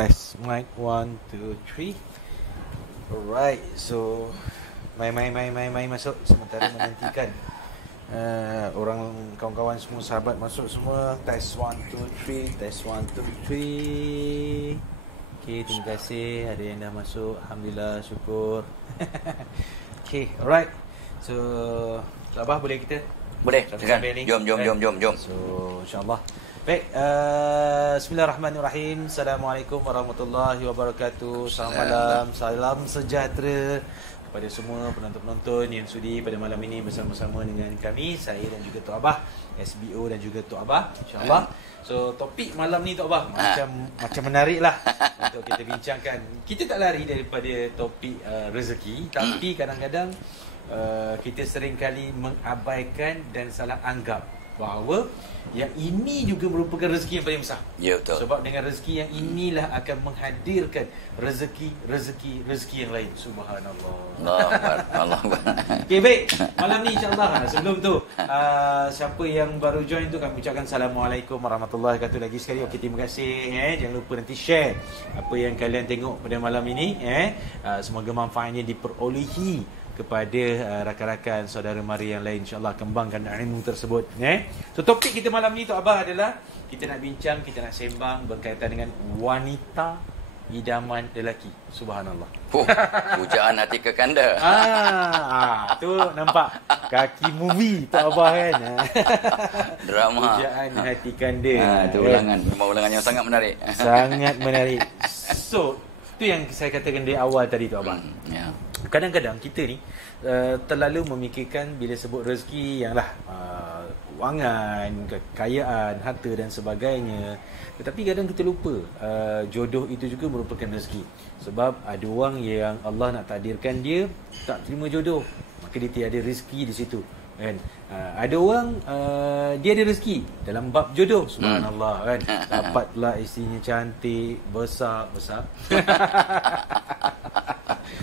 Test mic 1 2 3. Alright, so mai masuk sementara menantikan orang kawan-kawan semua, sahabat masuk semua. Test 1 2 3, test 1 2 3. Okay, terima kasih ada yang dah masuk. Alhamdulillah, syukur. Okay, alright. So, Abah boleh kita? Boleh, silakan. Jom. So, insyaAllah. Baik, bismillahirrahmanirrahim. Assalamualaikum warahmatullahi wabarakatuh. Selamat malam, salam sejahtera kepada semua penonton-penonton yang sudi pada malam ini bersama-sama dengan kami, saya dan juga Tok Abah, SBO dan juga Tok Abah, insyaAllah. So, topik malam ni Tok Abah macam menarik lah untuk kita bincangkan. Kita tak lari daripada topik rezeki, tapi kadang-kadang kita seringkali mengabaikan dan salah anggap bahawa yang ini juga merupakan rezeki yang paling besar. Ya, betul. Sebab dengan rezeki yang inilah akan menghadirkan rezeki yang lain. Subhanallah. Allah. Okay, baik. Malam ni insyaAllah. Sebelum tu, siapa yang baru join tu, kami ucapkan Assalamualaikum warahmatullahi wabarakatuh lagi sekali. Okay, terima kasih. Jangan lupa nanti share apa yang kalian tengok pada malam ini. Semoga manfaatnya diperolehi kepada rakan-rakan saudara mara yang lain. InsyaAllah kembangkan ilmu tersebut. So, topik kita malam ni Tok Abah adalah kita nak bincang, kita nak sembang berkaitan dengan wanita idaman lelaki. Subhanallah. Pujaan hati kekanda. Tu nampak kaki movie Tok Abah kan. Drama. Pujaan hati kanda. Itu ulangan. Memang ulangan yang sangat menarik. Sangat menarik. So, tu yang saya katakan di awal tadi Tok Abah. Ya. Kadang-kadang kita ni terlalu memikirkan bila sebut rezeki yang lah kewangan, kekayaan, harta dan sebagainya. Tetapi kadang kita lupa jodoh itu juga merupakan rezeki. Sebab ada orang yang Allah nak takdirkan dia tak terima jodoh, maka dia tiada rezeki di situ kan. Ada orang dia ada rezeki dalam bab jodoh, subhanallah kan. Dapatlah isterinya cantik, besar.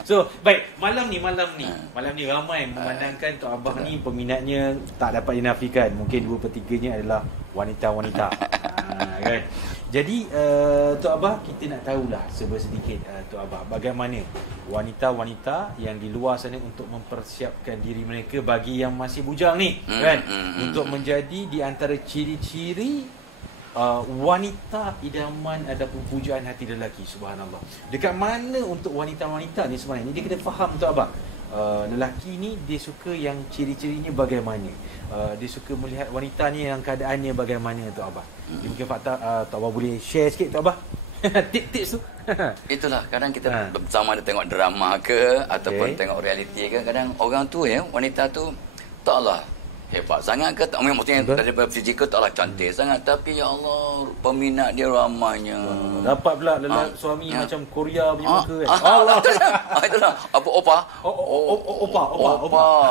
So, baik, malam ni ramai memandangkan Tok Abah ni peminatnya tak dapat dinafikan. Mungkin 2/3-nya adalah wanita-wanita. Kan? Jadi, Tok Abah, kita nak tahulah sedikit Tok Abah, bagaimana wanita-wanita yang di luar sana untuk mempersiapkan diri mereka bagi yang masih bujang ni, kan? Untuk menjadi di antara ciri-ciri wanita idaman ataupun pujaan hati lelaki. Subhanallah. Dekat mana untuk wanita-wanita ni sebenarnya? Dia kena faham Tok Abah. Lelaki ni dia suka yang ciri-cirinya bagaimana. Dia suka melihat wanita ni yang keadaannya bagaimana Tok Abah. Dia mungkin fakta Tok Abah boleh share sikit Tok Abah. Tips tu. Itulah kadang kita bersama ada tengok drama ke ataupun tengok realiti ke, kadang orang tu wanita tu taklah hebat sangat ke, tak maksudnya daripada fizikal taklah cantik sangat, tapi ya Allah peminat dia ramainya. Dapat pula suami macam Korea punya muka kan. Allah. Itulah apa opa.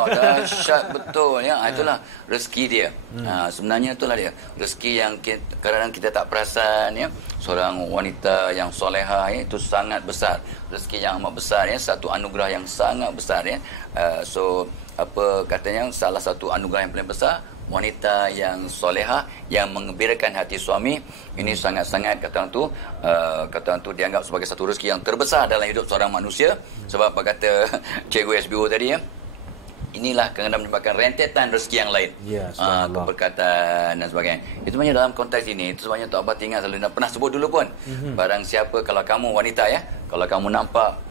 Dahsyat betul ya. Itulah rezeki dia. Sebenarnya itulah dia. Rezeki yang kadang-kadang kita tak perasan ya. Seorang wanita yang solehah itu sangat besar. Rezeki yang amat besar ya, satu anugerah yang sangat besar ya. So apa katanya, salah satu anugerah yang paling besar, wanita yang solehah yang menggembirakan hati suami. Ini sangat-sangat kata orang tu dianggap sebagai satu rezeki yang terbesar dalam hidup seorang manusia. Sebab apa kata Cikgu SBO tadi ya, inilah kadang-kadang menyebabkan rentetan rezeki yang lain. Keberkatan dan sebagainya. Itu sebenarnya dalam konteks ini, itu sebenarnya Tok Abah tinggal selalu pernah sebut dulu pun. Barang siapa, kalau kamu wanita ya, kalau kamu nampak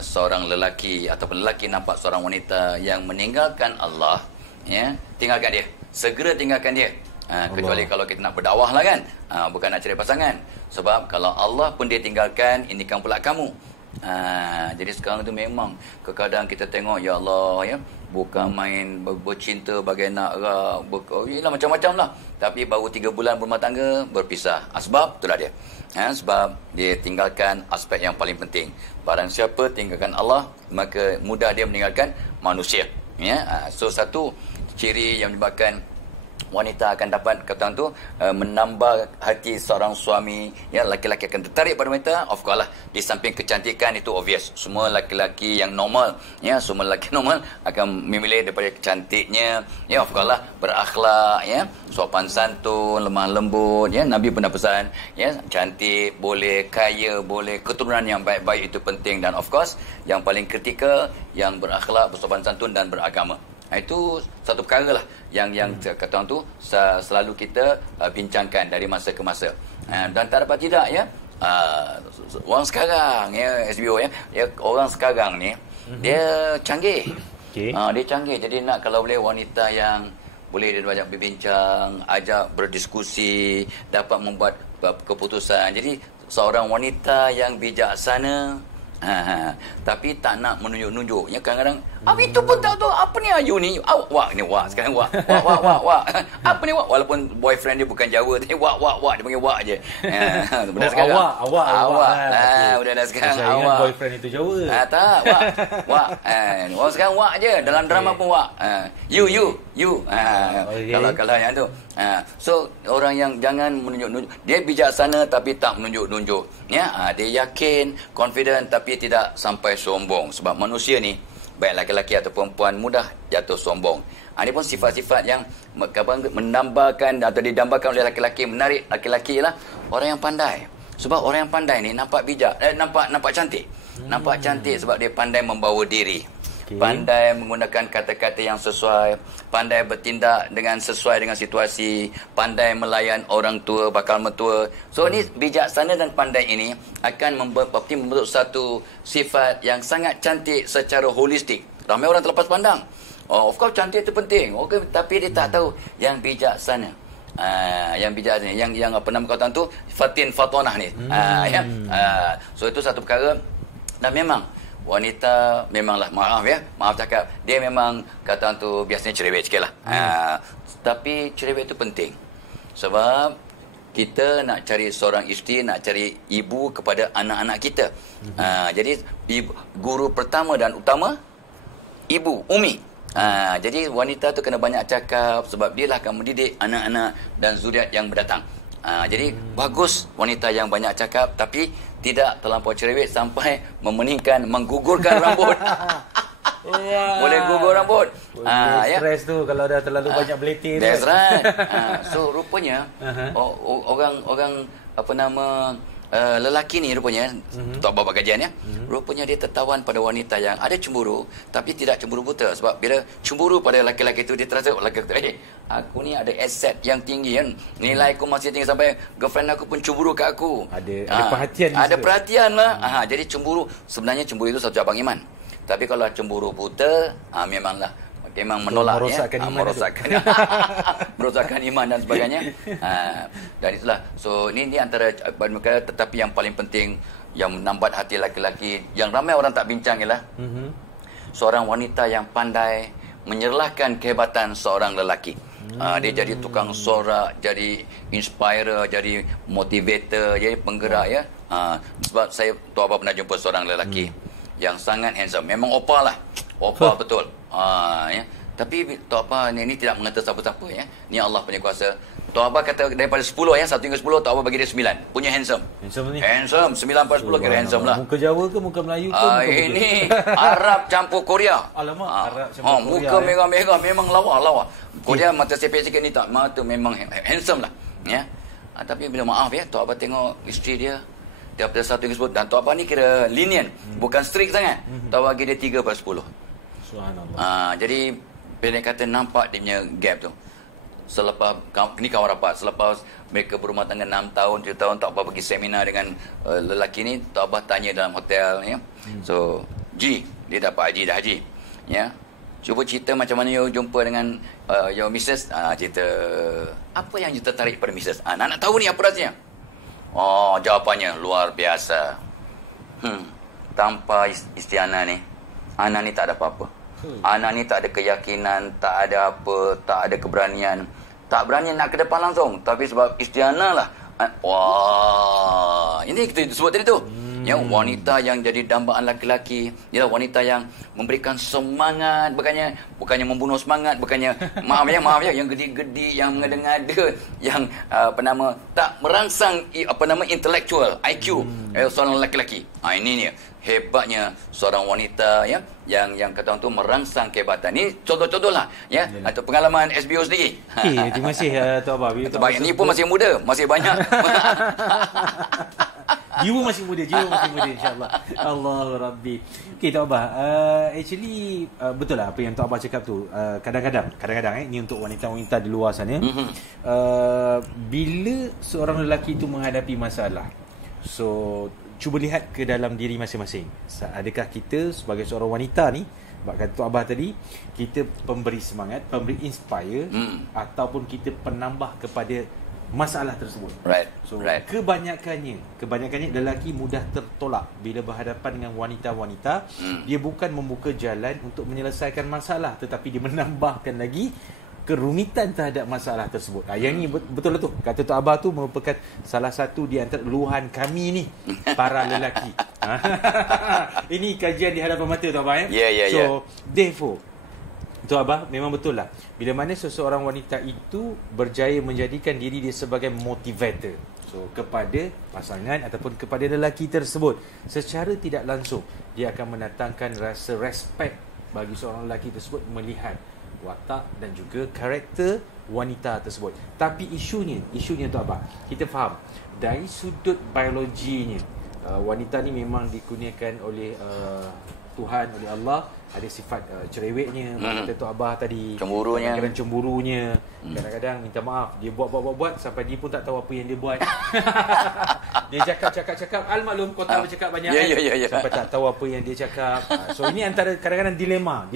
seorang lelaki ataupun lelaki nampak seorang wanita yang meninggalkan Allah, ya, tinggalkan dia. Segera tinggalkan dia. Kecuali kalau kita nak berdakwah lah kan. Bukan nak cari pasangan. Sebab kalau Allah pun dia tinggalkan, ini kan pula kamu. Jadi sekarang tu memang kadang kita tengok ya Allah ya, bukan main bercinta bagai nak yalah macam-macam lah, tapi baru 3 bulan berumah tangga berpisah. Sebab itulah dia. Sebab dia tinggalkan aspek yang paling penting. Barang siapa tinggalkan Allah, maka mudah dia meninggalkan manusia ya. So satu ciri yang menyebabkan wanita akan dapat kata tu menambah hati seorang suami, ya, laki-laki akan tertarik pada wanita. Of course lah, di samping kecantikan itu obvious, semua laki-laki yang normal, ya, semua lelaki normal akan memilih daripada cantiknya, ya, of course lah, berakhlak, ya, sopan santun, lemah lembut, ya, Nabi pernah pesan, ya, cantik boleh, kaya boleh, keturunan yang baik-baik itu penting, dan of course yang paling kritikal yang berakhlak, bersopan santun dan beragama. Itu satu perkara lah yang kata orang tu selalu kita bincangkan dari masa ke masa. Dan tak dapat tidak, ya, orang sekarang, ya, SBO, ya, orang sekarang ni dia canggih. Dia canggih. Jadi nak, kalau boleh, wanita yang boleh dia banyak berbincang, ajak berdiskusi, dapat membuat keputusan. Jadi seorang wanita yang bijaksana, tapi tak nak menunjuk-nunjuk, ya, kadang-kadang itu pun tak tahu apa ni ayu ni, wak ni, wak sekarang, wak apa ni, wak, walaupun boyfriend dia bukan Jawa, tapi wak dia panggil wak je. Budak sekarang awak budak sekarang awak, boyfriend itu Jawa, tak, wak orang sekarang wak je, dalam drama pun wak, you kalau yang tu. So orang yang jangan menunjuk-nunjuk, dia bijaksana tapi tak menunjuk-nunjuk, ya, dia yakin, confident tapi tidak sampai sombong, sebab manusia ni baik laki-laki atau perempuan mudah jatuh sombong. Ini pun sifat-sifat yang menambahkan atau didambakan oleh laki-laki, menarik laki-laki ialah orang yang pandai. Sebab orang yang pandai ni nampak bijak, nampak cantik. Nampak cantik sebab dia pandai membawa diri. Pandai menggunakan kata-kata yang sesuai, pandai bertindak dengan sesuai dengan situasi, pandai melayan orang tua, bakal mertua. So ni bijaksana dan pandai ini akan membentuk satu sifat yang sangat cantik secara holistik. Ramai orang terlepas pandang. Of course cantik itu penting. Okay, tapi dia tak tahu yang bijaksana. Yang bijaksana, yang apa nama kata tu, fatin fatonah ni. So itu satu perkara. Dan memang wanita memanglah, maaf cakap, dia memang kata tu biasanya cerewet sikit lah. Tapi cerewet itu penting. Sebab kita nak cari seorang isteri, nak cari ibu kepada anak-anak kita. Jadi guru pertama dan utama ibu, umi. Jadi wanita tu kena banyak cakap, sebab dia lah akan mendidik anak-anak dan zuriat yang berdatang. Jadi bagus wanita yang banyak cakap tapi tidak terlampau cerewet sampai menggugurkan rambut. Boleh gugur rambut. Stres tu kalau dah terlalu banyak beletir. That's right. So rupanya orang apa nama lelaki ni rupanya, tak bawa kajian, ya, rupanya dia tertawan pada wanita yang ada cemburu tapi tidak cemburu buta. Sebab bila cemburu pada laki-laki itu, dia terasa laki-laki, aku ni ada aset yang tinggi kan, nilai aku masih tinggi, sampai girlfriend aku pun cemburu ke aku. Ada perhatian. Ada perhatian lah. Jadi cemburu, sebenarnya cemburu itu satu cabang iman. Tapi kalau cemburu buta, memanglah memang menolak, merosakkan iman dan sebagainya. Dan itulah. So ini antara perkara, tetapi yang paling penting yang menambat hati laki-laki yang ramai orang tak bincang ialah seorang wanita yang pandai menyerlahkan kehebatan seorang lelaki. Dia jadi tukang sorak, jadi inspirer, jadi motivator, jadi penggerak, ya. Sebab saya, Tok Abah pernah jumpa seorang lelaki yang sangat handsome. Memang opa lah, opa betul. Ya. Tapi Tok Abah ni tidak mengata siapa-siapa, ya. Ni Allah punya kuasa. Tok Abah kata daripada 10, ya, 1 hingga 10, Tok Abah bagi dia 9. Punya handsome. Handsome ni. Handsome 9/10 kira handsome lah. Muka Jawa ke muka Melayu ke? Ini Arab campur Korea. Alamak, Arab campur Korea. Muka merah-merah, memang lawa. Korea mata sepek sikit ni tak, mata memang handsome lah, ya. Tapi bila maaf, ya, Tok Abah tengok isteri dia daripada 1 hingga 10, dan Tok Abah ni kira lenient, bukan strict sangat. Tok Abah bagi dia 3/10. Subhanallah. Jadi bila kata nampak dia punya gap tu, selepas ni kawan rapat, selepas mereka berumah tangga 6 tahun 7 tahun, Tok Abah pergi seminar dengan lelaki ni. Tok Abah tanya dalam hotel, ya. So Ji, dia dapat haji, dah haji, ya. Cuba cerita macam mana you jumpa dengan your missus. Cerita apa yang you tertarik pada missus. Nak tahu ni apa rasanya. Jawapannya luar biasa. Tanpa isteri Ana ni, Ana ni tak ada apa-apa. Ana ni tak ada keyakinan, tak ada apa, tak ada keberanian. Tak berani nak ke depan langsung. Tapi sebab isteri Ana lah. Wah, ini kita sebut tadi tu. Ya, wanita yang jadi dambaan laki-laki, ya, wanita yang memberikan semangat, bukannya membunuh semangat, bukannya maaf ya yang gedi-gedi, yang mengada-ngada, yang tak merangsang intelektual IQ seorang laki-laki. Ini ni hebatnya seorang wanita, ya, yang kata orang tu merangsang kehebatan. Ni contoh-contohlah, ya, atau pengalaman SBO sendiri. Terima kasih Tok Abah. Ini pun masih muda, masih banyak. Jiwa masih muda insya-Allah. Allahu Rabbi. Okey Tok Abah, actually betul lah apa yang Tok Abah cakap tu. Kadang-kadang ni untuk wanita-wanita di luar sana. Bila seorang lelaki tu menghadapi masalah, so cuba lihat ke dalam diri masing-masing. Adakah kita sebagai seorang wanita ni, kata Tok Abah tadi, kita pemberi semangat, pemberi inspire, ataupun kita penambah kepada masalah tersebut. So kebanyakannya lelaki mudah tertolak bila berhadapan dengan wanita-wanita. Dia bukan membuka jalan untuk menyelesaikan masalah, tetapi dia menambahkan lagi kerumitan terhadap masalah tersebut. Yang ni betul tu. Kata Tok Abah tu merupakan salah satu di antara luahan kami ni, para lelaki. Ini kajian di hadapan mata Tok Abah, ya. So therefore Tok Abah, memang betul lah, bila mana seseorang wanita itu berjaya menjadikan diri dia sebagai motivator, so kepada pasangan ataupun kepada lelaki tersebut, secara tidak langsung dia akan mendatangkan rasa respect bagi seorang lelaki tersebut melihat watak dan juga karakter wanita tersebut. Tapi isunya Tok Abah, kita faham dari sudut biologinya, wanita ni memang dikurniakan oleh Tuhan, oleh Allah, ada sifat cerewetnya, kata Tok Abah tadi, cemburunya, kadang-kadang minta maaf, dia buat sampai dia pun tak tahu apa yang dia buat. Dia cakap almaklum, kau tak bercakap banyak, sampai tak tahu apa yang dia cakap. So ini antara kadang-kadang dilema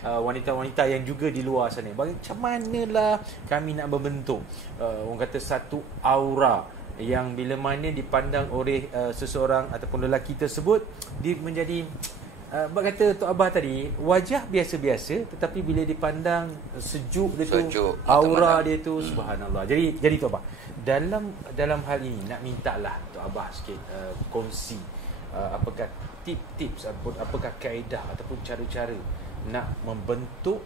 wanita-wanita yang juga di luar sana. Macam manalah kami nak berbentuk orang kata satu aura yang bila mana dipandang oleh seseorang ataupun lelaki tersebut, dia menjadi kata Tok Abah tadi, wajah biasa-biasa, tetapi bila dipandang sejuk dia tu, aura dia tu, subhanallah. Jadi Tok Abah, dalam hal ini nak mintalah Tok Abah sikit kongsi apakah tips ataupun apakah kaedah ataupun cara-cara nak membentuk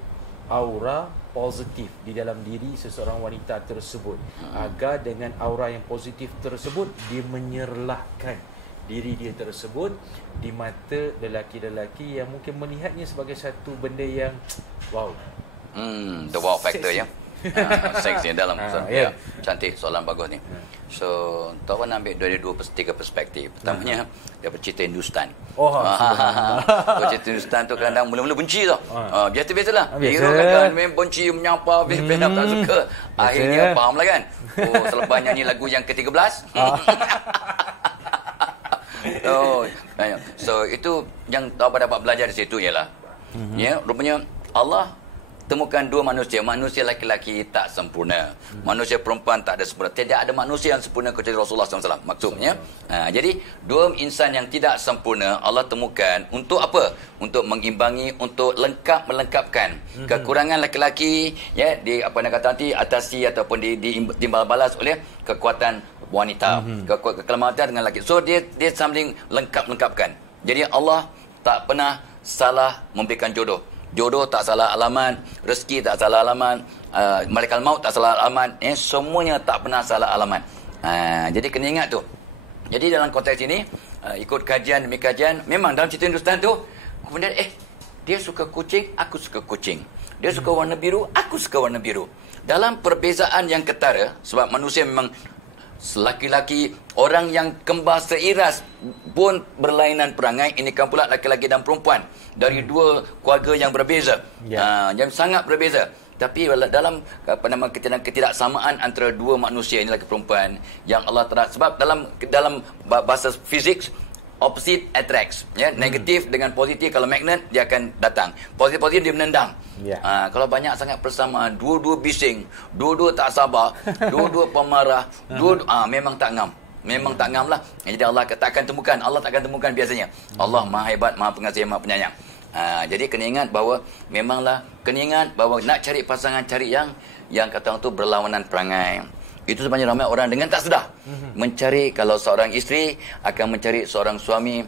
aura positif di dalam diri seseorang wanita tersebut, agar dengan aura yang positif tersebut dia menyerlahkan diri dia tersebut di mata lelaki-lelaki yang mungkin melihatnya sebagai satu benda yang wow. The wow factor, ya. Seksnya dalam cantik, soalan bagus ni. So Tok Abah nak ambil dari tiga perspektif. Pertamanya daripada cerita Hindustan. Cerita Hindustan tu kadang-kadang mula-mula benci tau. Biasa-biasalah. Hero kadang memang benci, menyapa, biasa-biasa tak suka. Akhirnya faham lah kan. Selepas nyanyi lagu yang ke-13. So itu yang Tok Abah dapat belajar di situ ialah, ya, rupanya Allah temukan dua manusia laki-laki tak sempurna, manusia perempuan tak ada sempurna. Tidak ada manusia yang sempurna kecuali Rasulullah SAW. Maksudnya, jadi dua insan yang tidak sempurna Allah temukan untuk apa? Untuk mengimbangi, untuk melengkapkan kekurangan laki-laki, ya, di apa nak kata nanti atasi ataupun diimbal balas oleh kekuatan wanita, kekelemahan dengan lelaki. So dia saling lengkapkan. Jadi Allah tak pernah salah memberikan jodoh. Jodoh tak salah alamat, rezeki tak salah alamat, malaikat maut tak salah alamat, semuanya tak pernah salah alamat. Jadi kena ingat tu. Jadi dalam konteks ini, ikut kajian demi kajian, memang dalam cerita Hindustan tu, kemudian dia suka kucing, aku suka kucing. Dia suka warna biru, aku suka warna biru. Dalam perbezaan yang ketara, sebab manusia memang laki-laki, orang yang kembar seiras pun berlainan perangai. Ini kan pula laki-laki dan perempuan dari dua keluarga yang berbeza, yang sangat berbeza. Tapi dalam ketidaksamaan antara dua manusia ini, laki perempuan, yang Allah sebab dalam bahasa fizik, opposite attracts, ya. Negatif dengan positif, kalau magnet dia akan datang, positif dia menendang. Kalau banyak sangat persamaan, dua-dua bising, dua-dua tak sabar, dua-dua pemarah, memang tak ngam. Memang tak ngam lah. Jadi Allah takkan temukan. Allah takkan temukan biasanya. Allah Maha Hebat, Maha Pengasih, Maha Penyayang. Jadi kena ingat bahawa memanglah, kena ingat bahawa nak cari pasangan, cari yang kata orang tu berlawanan perangai, Itu sebenarnya ramai orang dengan tak sedar mencari, kalau seorang isteri akan mencari seorang suami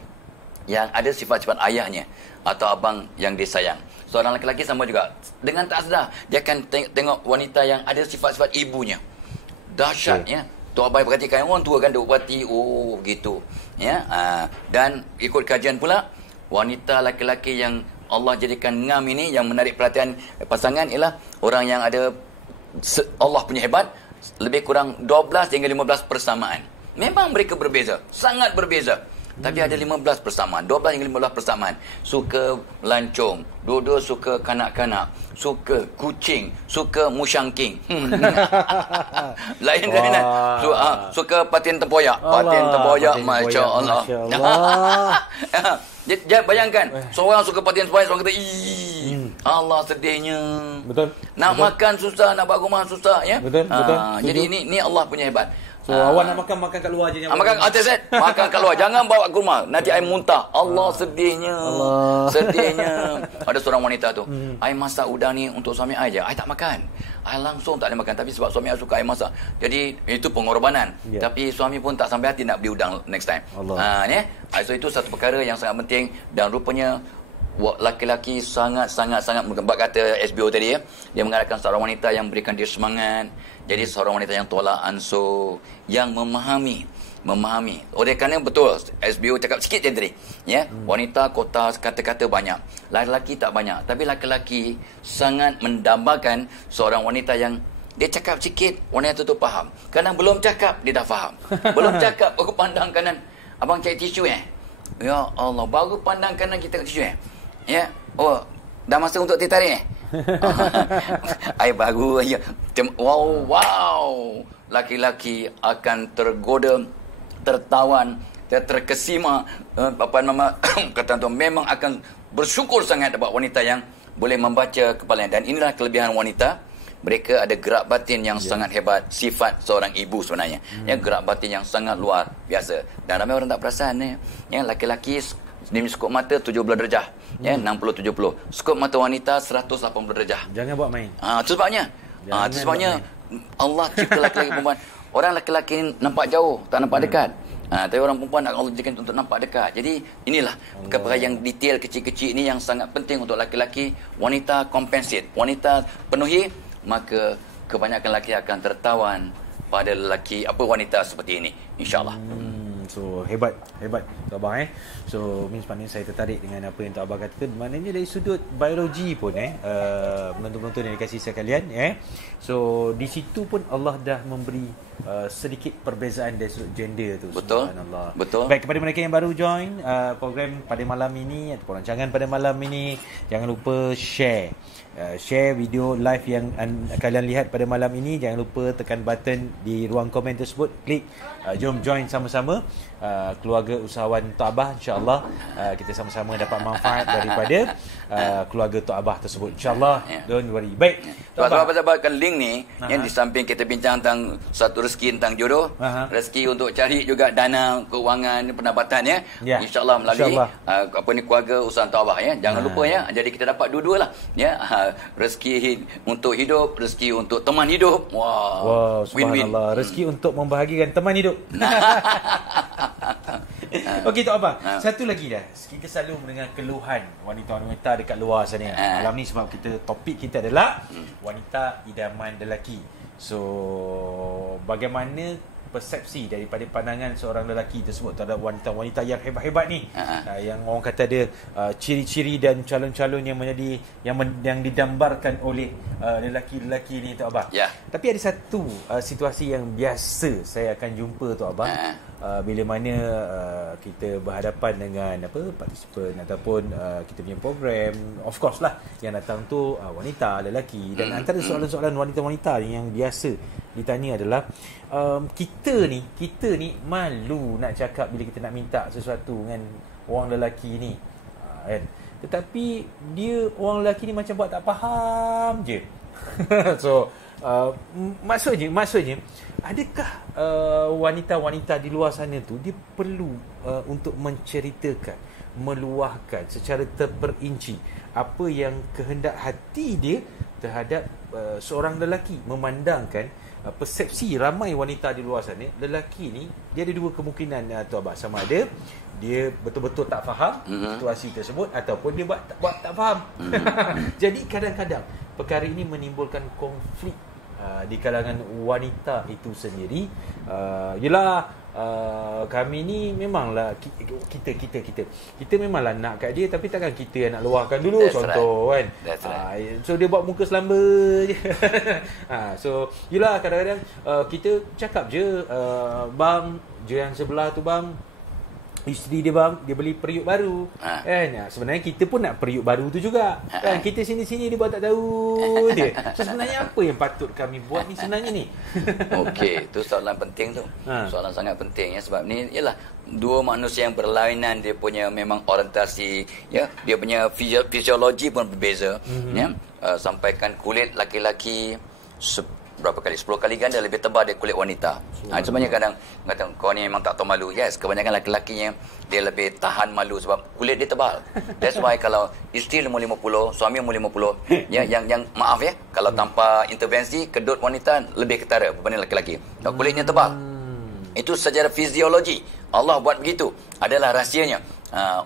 yang ada sifat-sifat ayahnya atau abang yang disayang. Seorang lelaki sama juga, dengan tak sedar dia akan tengok wanita yang ada sifat-sifat ibunya. Dahsyat ya. Tok Abang perhatikan orang tua kan duk parti, oh begitu. Ya. Dan ikut kajian pula, wanita lelaki yang Allah jadikan ngam ini yang menarik perhatian pasangan ialah orang yang ada Allah punya hebat, lebih kurang 12 hingga 15 persamaan. Memang mereka berbeza, sangat berbeza. Tapi ada 15 persamaan, 12 hingga 15 persamaan. Suka melancong, dua-dua suka kanak-kanak, suka kucing, suka musyangking. Lain-lainan. Suka patin tempoyak. Patin tempoyak, Masya Allah. Bayangkan, seorang suka patin tempoyak, seorang kata, Allah sedihnya. Betul. Nak makan susah, nak buat rumah susah. Ya? Betul. Jadi ini Allah punya hebat. So awak nak makan kat luar je. Makan makan kat luar, jangan bawa ke rumah. Nanti air muntah. Allah sedihnya. Sedihnya. Ada seorang wanita tu, I masak udang ni untuk suami I je. I tak makan. I langsung tak boleh makan, tapi sebab suami I suka I masak. Jadi itu pengorbanan. Tapi suami pun tak sampai hati nak beli udang next time. So itu satu perkara yang sangat penting, dan rupanya laki-laki sangat bak kata SBO tadi ya, dia mengharapkan seorang wanita yang berikan dia semangat. Jadi seorang wanita yang tolak ansur, yang memahami. Oleh kerana betul SBO cakap sikit je tadi ya, wanita kota kata-kata banyak, lelaki tak banyak. Tapi lelaki sangat mendambakan seorang wanita yang dia cakap sikit, wanita tu faham. Kadang belum cakap dia dah faham. Belum cakap baru pandang kanan, abang cari tisu ya Allah, baru pandang kanan kita kat tisu ya. Oh, dah masa untuk tarik air baru ya. Wow. Laki-laki akan tergoda, tertawan, terkesima, kata tu memang akan bersyukur sangat dapat wanita yang boleh membaca kepalanya. Dan inilah kelebihan wanita, mereka ada gerak batin yang sangat hebat, sifat seorang ibu sebenarnya. Ya, gerak batin yang sangat luar biasa. Dan ramai orang tak perasan ya, laki-laki ni skop mata 70 darjah, ya 60-70. Skop mata wanita 180 darjah. Jangan buat main. Itu sebabnya. Itu sebabnya Allah cipta laki-laki perempuan. Orang laki-laki ni nampak jauh, tak nampak dekat. Tapi orang perempuan Allah jadikan untuk nampak dekat. Jadi inilah perkara yang detail kecil-kecil ini yang sangat penting untuk laki-laki. Wanita compensate, wanita penuhi, maka kebanyakan lelaki akan tertawan pada lelaki wanita seperti ini, insya-Allah. So hebat Tok Abang So maknanya saya tertarik dengan apa yang Tok Abang kata. Maknanya dari sudut biologi pun penonton-penonton yang dikasihi sekalian so di situ pun Allah dah memberi sedikit perbezaan dari sudut gender tu. Betul. Subhanallah. Betul. Baik, kepada mereka yang baru join program pada malam ini ataupun rancangan pada malam ini, jangan lupa share video live yang kalian lihat pada malam ini. Jangan lupa tekan button di ruang komen tersebut, klik jom join sama-sama keluarga usahawan Tok Abah. InsyaAllah kita sama-sama dapat manfaat daripada keluarga Tok Abah tersebut, InsyaAllah. Don't worry. Baik, Tok Abah dapatkan link ni yang di samping kita bincang tentang satu rezeki tentang jodoh, rezeki untuk cari juga dana keuangan pendapatan InsyaAllah melalui keluarga usahawan Tok Abah jangan lupa jadi kita dapat dua-dua lah rezeki untuk hidup, rezeki untuk teman hidup. Wow, subhanallah. Rezeki untuk membahagikan teman hidup. Okey Tok Abang, satu lagi dah. Kita selalu mendengar keluhan wanita-wanita dekat luar sana. Malam ni sebab topik kita adalah wanita idaman lelaki. So bagaimana persepsi daripada pandangan seorang lelaki tersebut terhadap wanita-wanita yang hebat-hebat ni, yang orang kata ada ciri-ciri dan calon-calon yang menjadi yang didambarkan oleh lelaki-lelaki ni Tok Abang. Tapi ada satu situasi yang biasa saya akan jumpa Tok Abang, bila mana kita berhadapan dengan partisipan ataupun kita punya program, of course lah yang datang tu wanita, lelaki, dan antara soalan-soalan wanita-wanita yang biasa ditanya adalah kita ni malu nak cakap bila kita nak minta sesuatu dengan orang lelaki ni kan. Tetapi orang lelaki ni macam buat tak faham je. So maksudnya adakah wanita-wanita di luar sana tu dia perlu untuk menceritakan, meluahkan secara terperinci apa yang kehendak hati dia terhadap seorang lelaki, memandangkan persepsi ramai wanita di luar sana, lelaki ni dia ada dua kemungkinan tu Abah, sama ada dia betul-betul tak faham situasi tersebut ataupun dia buat tak faham. Jadi kadang-kadang perkara ini menimbulkan konflik di kalangan wanita itu sendiri. Kami ni memanglah kita memanglah nak kat dia, tapi takkan kita yang nak luahkan dulu. That's contoh right. Kan. That's right. So dia buat muka selamba je. So yelah, kadang-kadang kita cakap je, bang, je yang sebelah tu bang, isteri dia bang, dia beli periuk baru. Kan? Sebenarnya kita pun nak periuk baru tu juga. Kan? Kita sini-sini dia buat tak tahu dia. So sebenarnya apa yang patut kami buat ni sebenarnya ni? Okey, tu soalan penting tu. Soalan sangat penting ya, sebab ni ialah dua manusia yang berlainan, dia punya memang orientasi ya, dia punya fisiologi pun berbeza ya. Sampaikan kulit laki-laki berapa kali? 10 kali ganda lebih tebal dari kulit wanita. Sebenarnya kadang kata kau ni memang tak tahu malu. Yes, kebanyakan laki-lakinya dia lebih tahan malu sebab kulit dia tebal. That's why kalau isteri umur 50, suami umur 50, ya, yang maaf ya, kalau tanpa intervensi, kedut wanita lebih ketara berbanding laki-laki. Kalau kulitnya tebal. Itu secara fiziologi. Allah buat begitu. Adalah rahsianya.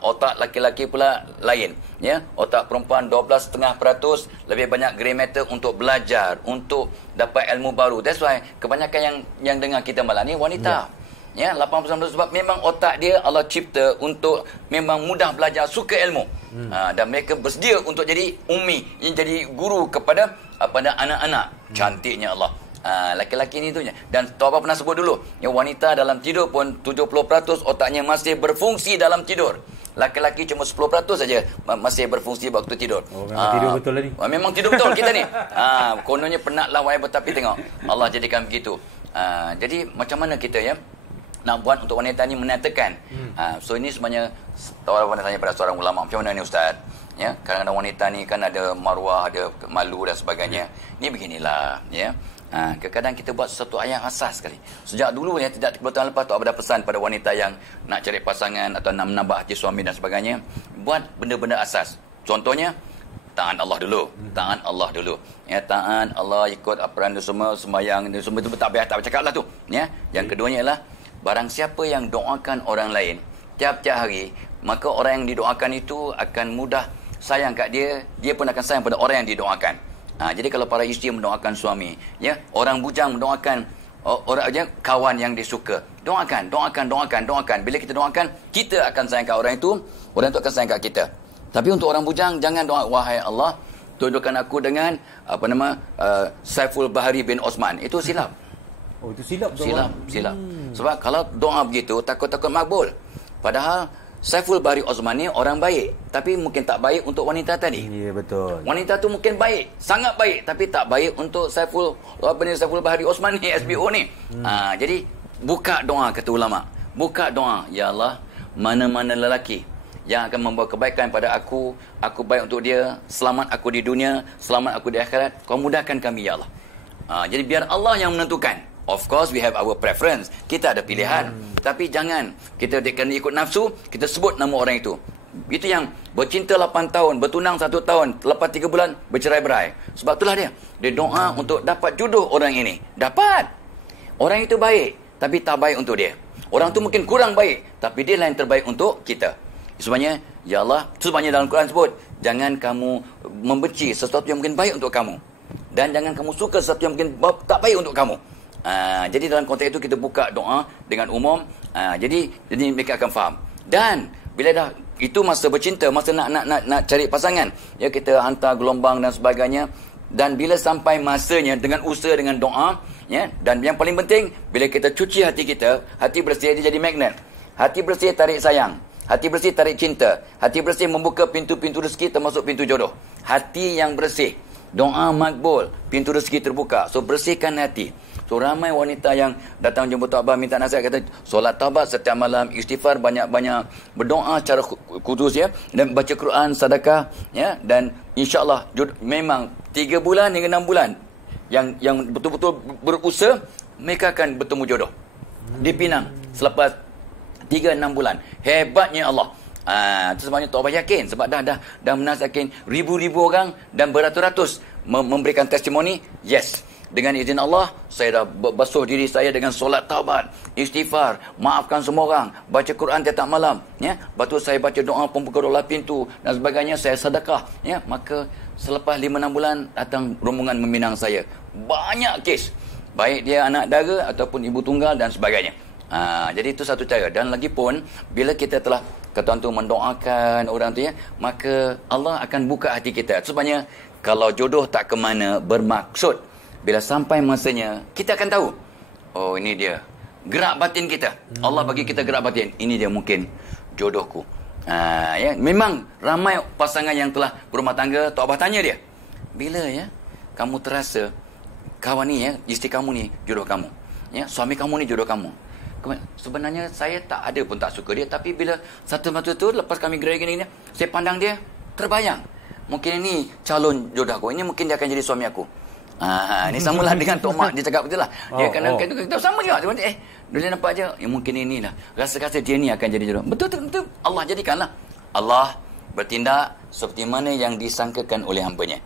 Otak laki-laki pula lain, ya. Otak perempuan 12.5% lebih banyak grey matter untuk belajar, untuk dapat ilmu baru. That's why kebanyakan yang dengar kita malam ni wanita. Ya, 80% sebab memang otak dia Allah cipta untuk memang mudah belajar, suka ilmu. Dan mereka bersedia untuk jadi ummi, jadi guru kepada anak-anak. Cantiknya Allah. Laki-laki ni tu je. Dan Tuan Abah pernah sebut dulu, yang wanita dalam tidur pun 70% otaknya masih berfungsi dalam tidur. Laki-laki cuma 10% saja masih berfungsi waktu tidur. Memang tidur betul lah ni. Memang tidur betul kita ni. Kononnya penatlah wahai, tapi tengok Allah jadikan begitu. Jadi macam mana kita ya nak buat untuk wanita ni menatakan. So ini sebenarnya Tuan Abah tanya pada seorang ulama, macam mana ni Ustaz? Ya, kadang-kadang wanita ni kan ada maruah, ada malu dan sebagainya. Ni beginilah ya. Kadang-kadang kita buat sesuatu yang asas sekali. Sejak dulu ya, tidak 30 tahun lepas tu Abah dah pesan pada wanita yang nak cari pasangan atau nak menambah hati suami dan sebagainya, buat benda-benda asas. Contohnya, taat Allah dulu. Taat Allah dulu. Ya, taat Allah, ikut aparan tu semua, sembahyang tu semua, tu tak payah tak bercakap lah tu. Ya. Yang keduanya ialah, barang siapa yang doakan orang lain tiap-tiap hari, maka orang yang didoakan itu akan mudah sayang kat dia, dia pun akan sayang pada orang yang didoakan. Jadi kalau para isteri mendoakan suami, ya, orang bujang mendoakan orang aja kawan yang dia suka, doakan. Bila kita doakan, kita akan sayang kat orang itu akan sayang kat kita. Tapi untuk orang bujang, jangan doa, wahai Allah, jodohkan aku dengan Saiful Bahari bin Osman. Itu silap. Oh, itu silap. Silap. Sebab kalau doa begitu, takut-takut makbul. Padahal Saiful Bahari Osman ni orang baik, tapi mungkin tak baik untuk wanita tadi. Ya, betul. Wanita tu mungkin baik, sangat baik, tapi tak baik untuk Saiful Bahari Osman ni, SBO ni. Jadi buka doa, kata ulama. Buka doa, ya Allah, mana-mana lelaki yang akan membawa kebaikan pada aku baik untuk dia, selamat aku di dunia, selamat aku di akhirat, kau mudahkan kami ya Allah. Jadi biar Allah yang menentukan. Of course we have our preference. Kita ada pilihan. Tapi jangan kita kena ikut nafsu, kita sebut nama orang itu. Itu yang bercinta 8 tahun, bertunang 1 tahun, lepas 3 bulan bercerai-berai. Sebab itulah dia. Dia doa untuk dapat jodoh orang ini. Dapat. Orang itu baik, tapi tak baik untuk dia. Orang tu mungkin kurang baik, tapi dia lah yang terbaik untuk kita. Sebenarnya, ya Allah, sebenarnya dalam Quran sebut, jangan kamu membenci sesuatu yang mungkin baik untuk kamu. Dan jangan kamu suka sesuatu yang mungkin tak baik untuk kamu. Jadi dalam konteks itu kita buka doa dengan umum. Jadi mereka akan faham. Dan bila dah itu masa bercinta, masa nak cari pasangan, ya, kita hantar gelombang dan sebagainya. Dan bila sampai masanya dengan usaha, dengan doa, ya, dan yang paling penting bila kita cuci hati kita, hati bersih dia jadi magnet. Hati bersih tarik sayang, hati bersih tarik cinta, hati bersih membuka pintu-pintu rezeki termasuk pintu jodoh. Hati yang bersih, doa makbul, pintu rezeki terbuka. So bersihkan hati. So ramai wanita yang datang jumpa Tok Abah minta nasihat, kata solat taubat setiap malam, istighfar banyak-banyak, berdoa secara khusus ya, dan baca Quran, sedekah ya, dan insya-Allah memang 3 bulan hingga 6 bulan yang betul-betul berusaha, mereka akan bertemu jodoh di Pinang selepas 3-6 bulan. Hebatnya Allah. Itu sebabnya Tok Abah yakin, sebab dah menasihatkan ribu-ribu orang dan beratus-ratus memberikan testimoni. Yes, dengan izin Allah, saya dah basuh diri saya dengan solat taubat, istighfar, maafkan semua orang, baca Quran tiap malam, ya. Lepas tu saya baca doa pembuka doa pintu dan sebagainya, saya sedekah, ya. Maka selepas 5-6 bulan datang rombongan meminang saya. Banyak kes. Baik dia anak dara ataupun ibu tunggal dan sebagainya. Jadi itu satu cara. Dan lagi pun bila kita telah kata tu mendoakan orang tu, ya, maka Allah akan buka hati kita. Sebabnya kalau jodoh tak ke mana bermaksud, bila sampai masanya kita akan tahu, oh ini dia gerak batin kita. Allah bagi kita gerak batin, ini dia mungkin jodohku. Ya, memang ramai pasangan yang telah berumah tangga, Tok Abah tanya dia, bila ya kamu terasa kawan ni, ya, isteri kamu ni jodoh kamu, ya, suami kamu ni jodoh kamu. Sebenarnya saya tak ada pun tak suka dia, tapi bila satu mata tu lepas kami gerai gini, saya pandang dia, terbayang mungkin ini calon jodoh aku, ini mungkin dia akan jadi suami aku. Ini samalah dengan Tok Mak, dia cakap betul lah. Dia kita sama juga. Dia nampak aja, ya, mungkin inilah rasa-rasa dia ni akan jadi jodoh. Betul. Allah jadikanlah. Allah bertindak seperti mana yang disangkakan oleh hamba-Nya.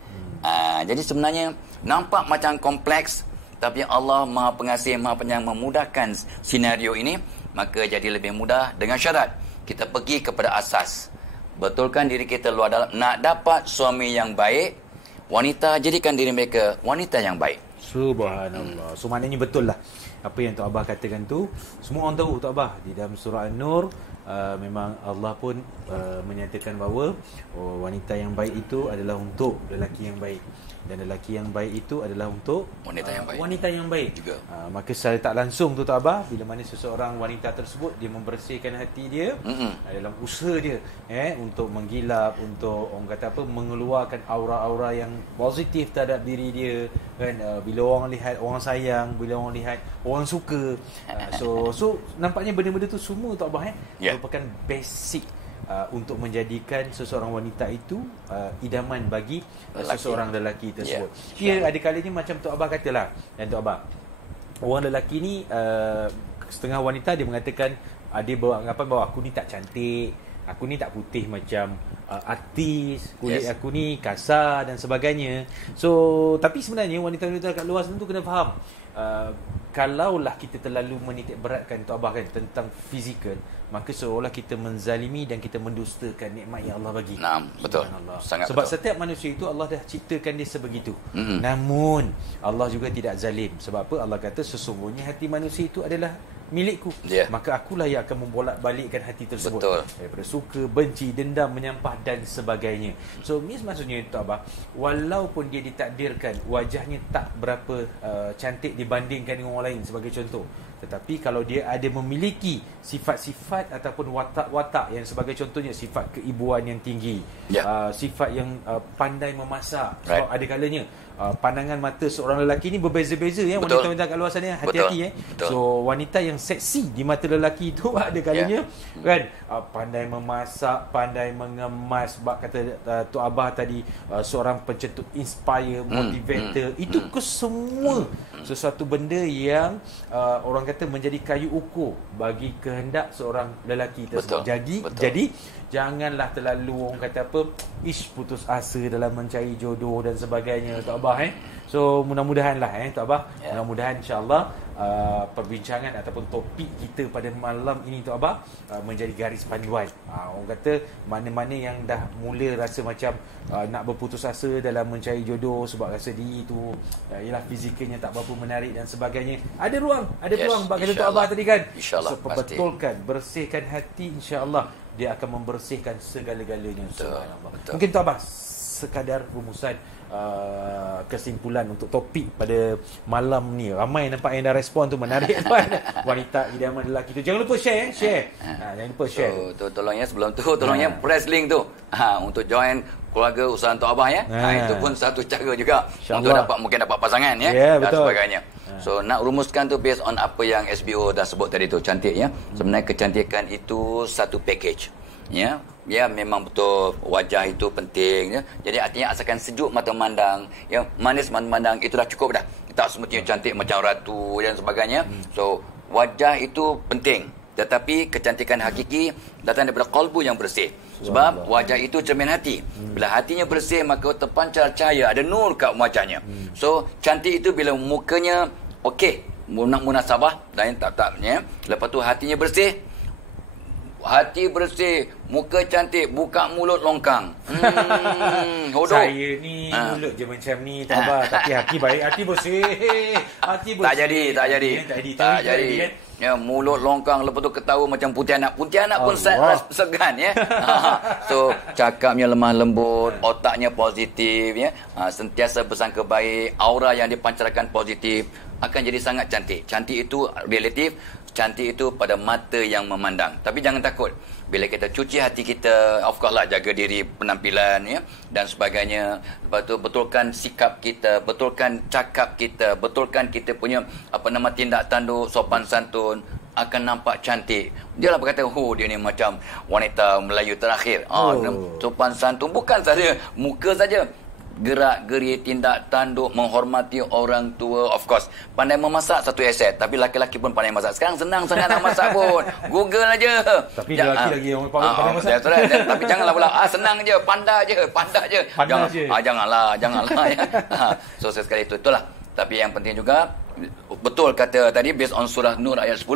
Jadi sebenarnya nampak macam kompleks, tapi Allah Maha Pengasih, Maha Penyayang memudahkan senario ini, maka jadi lebih mudah dengan syarat kita pergi kepada asas. Betulkan diri kita luar dalam. Nak dapat suami yang baik, wanita jadikan diri mereka wanita yang baik. Subhanallah. So maknanya betul lah apa yang Tok Abah katakan tu. Semua orang tahu Tok Abah di dalam surah An-Nur, memang Allah pun menyatakan bahawa wanita yang baik itu adalah untuk lelaki yang baik, dan lelaki yang baik itu adalah untuk wanita yang baik juga. Maka secara tak langsung tu Tok Abah, bila mana seseorang wanita tersebut dia membersihkan hati dia dalam usaha dia, untuk menggilap, untuk orang kata apa, mengeluarkan aura-aura yang positif terhadap diri dia, kan. Bila orang lihat, orang sayang, bila orang lihat, orang suka. So nampaknya benda-benda tu semua Tok Abah merupakan basic untuk menjadikan seseorang wanita itu idaman bagi seseorang lelaki tersebut. Dia ada kalanya macam Tok Abah katalah, dan Tok Abah, orang lelaki ni setengah wanita dia mengatakan, dia beranggapan bahawa aku ni tak cantik, aku ni tak putih macam artis, kulit aku ni kasar dan sebagainya. So tapi sebenarnya wanita-wanita kat luar sana tu kena faham, kalaulah kita terlalu menitik beratkan Tok Abah kan tentang fizikal, maka seolah kita menzalimi dan kita mendustakan nikmat yang Allah bagi. Betul. Sangat sebab betul. Setiap manusia itu Allah dah ciptakan dia sebegitu. Namun Allah juga tidak zalim. Sebab apa? Allah kata sesungguhnya hati manusia itu adalah milikku. Maka akulah yang akan membolak-balikkan hati tersebut. Betul. Daripada suka, benci, dendam, menyampah dan sebagainya. So maksudnya Tok Abah, walaupun dia ditakdirkan wajahnya tak berapa cantik dibandingkan dengan orang lain sebagai contoh, tetapi kalau dia ada memiliki sifat-sifat ataupun watak-watak yang sebagai contohnya sifat keibuan yang tinggi, sifat yang pandai memasak. Sebab ada kalanya pandangan mata seorang lelaki ni berbeza-beza, ya. Wanita-wanita kat luar sana, hati-hati. So wanita yang seksi di mata lelaki itu ada kalanya kan pandai memasak, pandai mengemas. Sebab kata Tok Abah tadi, seorang pencetus inspire, motivator, itu semua sesuatu benda yang orang kata menjadi kayu ukur bagi kehendak seorang lelaki tersebut. Jadi janganlah terlalu orang kata apa, putus asa dalam mencari jodoh dan sebagainya, Tok Abah. So mudah-mudahanlah Tok Abah, mudah-mudahan insya-Allah perbincangan ataupun topik kita pada malam ini Tok Abah menjadi garis panduan. Orang kata mana-mana yang dah mula rasa macam nak berputus asa dalam mencari jodoh sebab rasa diri tu ialah fizikalnya tak berapa menarik dan sebagainya, ada ruang, ada peluang. Bab kata Tok Abah tadi kan, so perbetulkan, bersihkan hati, insya-Allah dia akan membersihkan segala-galanya. Subhanallah. Mungkin Tok Abah sekadar rumusan, kesimpulan untuk topik pada malam ni. Ramai nampak yang dah respon tu, menarik. Wanita idaman lelaki tu. Jangan lupa share. Jangan lupa share. So, tolongnya sebelum tu, tolongnya press link tu untuk join keluarga usaha Tok Abah, ya. Itu pun satu cara juga untuk mungkin dapat pasangan, ya, dan sebagainya. So nak rumuskan tu based on apa yang SBO dah sebut tadi tu, cantik, ya. Sebenarnya kecantikan itu satu package, ya. Ya, memang betul wajah itu penting, ya. Jadi artinya asalkan sejuk mata memandang, ya, manis mata memandang, itu dah cukup dah. Tak semestinya cantik macam ratu dan sebagainya. So wajah itu penting, Tetapi kecantikan hakiki datang daripada qalbu yang bersih. Sebab wajah itu cermin hati. Bila hatinya bersih, maka terpancar cahaya, ada nur kat wajahnya. So, cantik itu bila mukanya okey, munasabah dan tak-taknya. Lepas tu hatinya bersih. Hati bersih, muka cantik, buka mulut longkang. Hodoh. Saya ni mulut je macam ni, tabah. Tapi hati baik, hati bersih. Hati bersih. Tak jadi. Ya, mulut longkang, lepas tu ketawa macam Pontianak. Pontianak pun segan ya. So, cakapnya lemah lembut, otaknya positif ya. Sentiasa bersangka baik, aura yang dipancarkan positif, akan jadi sangat cantik. Cantik itu relatif. Cantik itu pada mata yang memandang. Tapi jangan takut. Bila kita cuci hati kita, of course lah, jaga diri, penampilan ya, dan sebagainya. Lepas tu betulkan sikap kita, betulkan cakap kita, betulkan kita punya tindak tanduk, sopan santun, akan nampak cantik. Dia lah berkata, dia ni macam wanita Melayu terakhir. Sopan santun bukan saja muka saja. Gerak-geri, tindak tanduk, menghormati orang tua. Of course, pandai memasak satu aset. Tapi laki-laki pun pandai masak. Sekarang senang sangat nak masak pun. Google aja. Tapi lelaki lagi yang pandai masak. Tapi janganlah pula senang je, pandai je. Janganlah ya. So sekali itulah. Tapi yang penting juga, betul kata tadi, based on surah Nur ayat 10,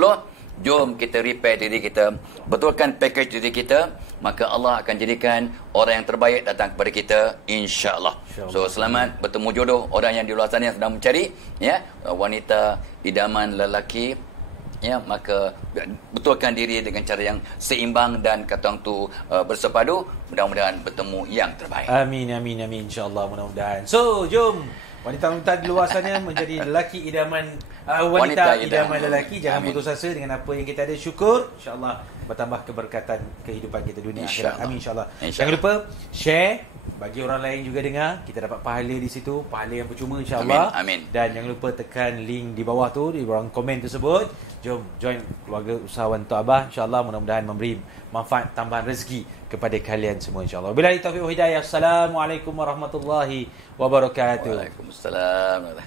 jom kita repair diri kita, betulkan package diri kita, maka Allah akan jadikan orang yang terbaik datang kepada kita, insya-Allah. So selamat bertemu jodoh orang yang di luar sana yang sedang mencari ya wanita idaman lelaki ya, maka betulkan diri dengan cara yang seimbang dan kata orang tu bersepadu, mudah-mudahan bertemu yang terbaik. Amin insya-Allah, mudah-mudahan. So jom wanita-wanita di luar sana menjadi lelaki idaman, wanita idaman lelaki. Jangan putus asa dengan apa yang kita ada. Syukur, insya-Allah bertambah keberkatan kehidupan kita dunia akhirat. Amin insya-Allah. Jangan lupa share, bagi orang lain juga dengar. Kita dapat pahala di situ, pahala yang percuma insya-Allah. Amin. Dan jangan lupa tekan link di bawah tu, di ruang komen tersebut. Jom join keluarga usahawan Tok Abah, insya-Allah. Mudah-mudahan memberi manfaat, tambahan rezeki kepada kalian semua insya-Allah. Billahi taufiq wal hidayah. Assalamualaikum warahmatullahi wabarakatuh. Waalaikumsalam.